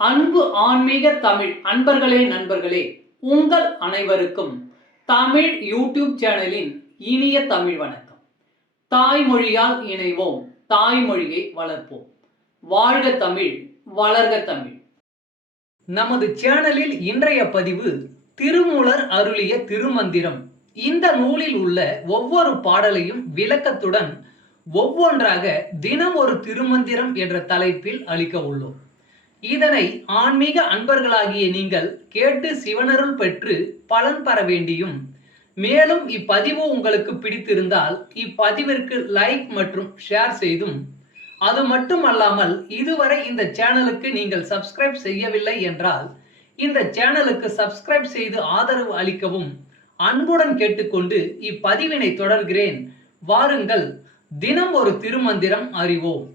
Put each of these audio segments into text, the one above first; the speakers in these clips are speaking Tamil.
அன்பு ஆன்மீக தமிழ் அன்பர்களே நண்பர்களே, உங்கள் அனைவருக்கும் தமிழ் யூடியூப் சேனலின் இனிய தமிழ் வணக்கம். தாய்மொழியால் இணைவோம், தாய்மொழியை வளர்ப்போம். வாழ்க தமிழ், வளர்க தமிழ். நமது சேனலில் இன்றைய பதிவு திருமூலர் அருளிய திருமந்திரம். இந்த நூலில் உள்ள ஒவ்வொரு பாடலையும் விளக்கத்துடன் ஒவ்வொன்றாக தினம் ஒரு திருமந்திரம் என்ற தலைப்பில் அளிக்க உள்ளோம். இதனை ஆன்மீக அன்பர்களாகிய நீங்கள் கேட்டு சிவனருள் பெற்று பலன் பெற வேண்டியும், மேலும் இப்பதிவு உங்களுக்கு பிடித்திருந்தால் இப்பதிவிற்கு லைக் மற்றும் ஷேர் செய்தும், அது மட்டுமல்லாமல் இதுவரை இந்த சேனலுக்கு நீங்கள் சப்ஸ்கிரைப் செய்யவில்லை என்றால் இந்த சேனலுக்கு சப்ஸ்கிரைப் செய்து ஆதரவு அளிக்கவும் அன்புடன் கேட்டுக்கொண்டு இப்பதிவினை தொடர்கிறேன். வாருங்கள், தினம் ஒரு திருமந்திரம் அறிவோம்.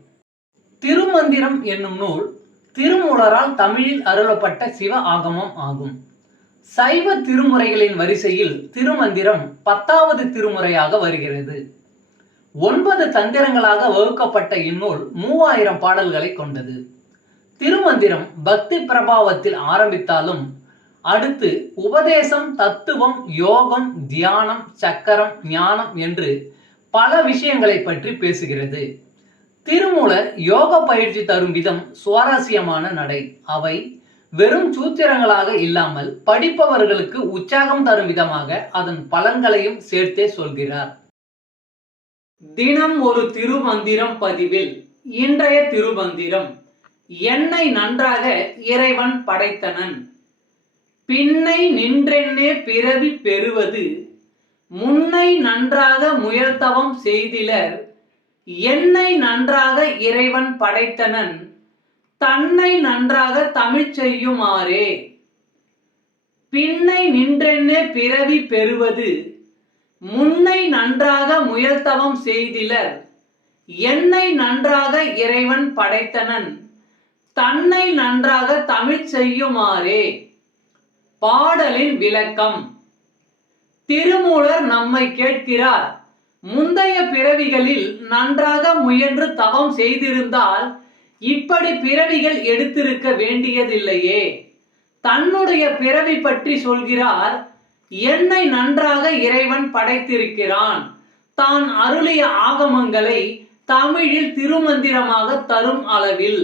திருமந்திரம் என்னும் நூல் திருமூலரால் தமிழில் அருளப்பட்ட சிவ ஆகமம் ஆகும். சைவ திருமுறைகளின் வரிசையில் திருமந்திரம் 10வது திருமுறையாக வருகிறது. 9 தந்திரங்களாக வகுக்கப்பட்ட இந்நூல் 3000 பாடல்களை கொண்டது. திருமந்திரம் பக்தி பிரபாவத்தில் ஆரம்பித்தாலும் அடுத்து உபதேசம், தத்துவம், யோகம், தியானம், சக்கரம், ஞானம் என்று பல விஷயங்களை பற்றி பேசுகிறது. திருமூலர் யோக பயிற்சி தரும் விதம் சுவாரஸ்யமான நடை. அவை வெறும் சூத்திரங்களாக இல்லாமல் படிப்பவர்களுக்கு உற்சாகம் தரும் விதமாக அதன் பலன்களையும் சேர்த்தே சொல்கிறார். தினம் ஒரு திருமந்திரம் பதிவில் இன்றைய திருமந்திரம்: என்னை நன்றாக இறைவன் படைத்தனன், பின்னை நின்றென்னே பிறவி பெறுவது, முன்னை நன்றாக முயல்தவம் செய்திலர், என்னை நன்றாக இறைவன் படைத்தனன், தன்னை நன்றாக தமிழ் செய்யுமாறே. பின்னை நின்றென்னே பிறவி பெறுவது, முன்னை நன்றாக முயல்தவம் செய்திலர், என்னை நன்றாக இறைவன் படைத்தனன், தன்னை நன்றாக தமிழ் செய்யுமாறே. பாடலின் விளக்கம்: திருமூலர் நம்மை கேட்கிறார், முந்தைய பிறவிகளில் நன்றாக முயன்று தவம் செய்திருந்தால் இப்படி பிறவிகள் எடுத்திருக்க வேண்டியதில்லையே. தன்னுடைய பிறவி பற்றி சொல்கிறார். என்னை நன்றாக இறைவன் படைத்திருக்கிறான். தான் அருளிய ஆகமங்களை தமிழில் திருமந்திரமாக தரும் அளவில்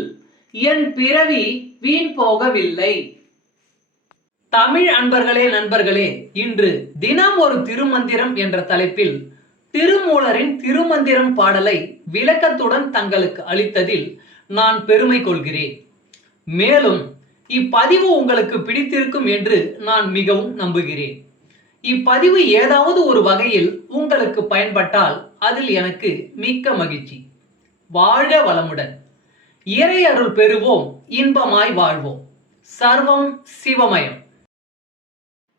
என் பிறவி வீண் போகவில்லை. தமிழ் அன்பர்களே நண்பர்களே, இன்று தினம் ஒரு திருமந்திரம் என்ற தலைப்பில் திருமூலரின் திருமந்திரம் பாடலை விளக்கத்துடன் தங்களுக்கு அளித்ததில் நான் பெருமை கொள்கிறேன். மேலும் இப்பதிவு உங்களுக்கு பிடித்திருக்கும் என்று நான் மிகவும் நம்புகிறேன். இப்பதிவு ஏதாவது ஒரு வகையில் உங்களுக்கு பயன்பட்டால் அதில் எனக்கு மிக்க மகிழ்ச்சி. வாழ்க வளமுடன். இறை அருள் பெறுவோம், இன்பமாய் வாழ்வோம். சர்வம் சிவமயம்.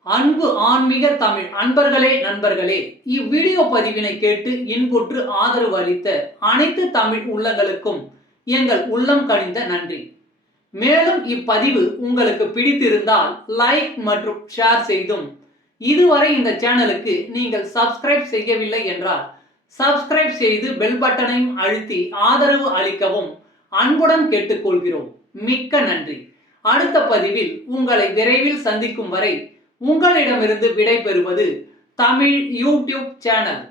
அன்பு ஆன்மீக தமிழ் அன்பர்களே நண்பர்களே, இவ்வீடியோ பதிவினை கேட்டு இன்புற்று ஆதரவு அளித்த அனைத்து தமிழ் உள்ளங்களுக்கும் எங்கள் உள்ளம் கனிந்த நன்றி. மேலும் இப்பதிவு உங்களுக்கு பிடித்திருந்தால் லைக் மற்றும் ஷேர் செய்தும், இதுவரை இந்த சேனலுக்கு நீங்கள் சப்ஸ்கிரைப் செய்யவில்லை என்றால் சப்ஸ்கிரைப் செய்து பெல் பட்டனையும் அழுத்தி ஆதரவு அளிக்கவும் அன்புடன் கேட்டுக்கொள்கிறோம். மிக்க நன்றி. அடுத்த பதிவில் உங்களை விரைவில் சந்திக்கும் வரை உங்களிடமிருந்து விடை பெறுவது தமிழ் யூடியூப் சேனல்.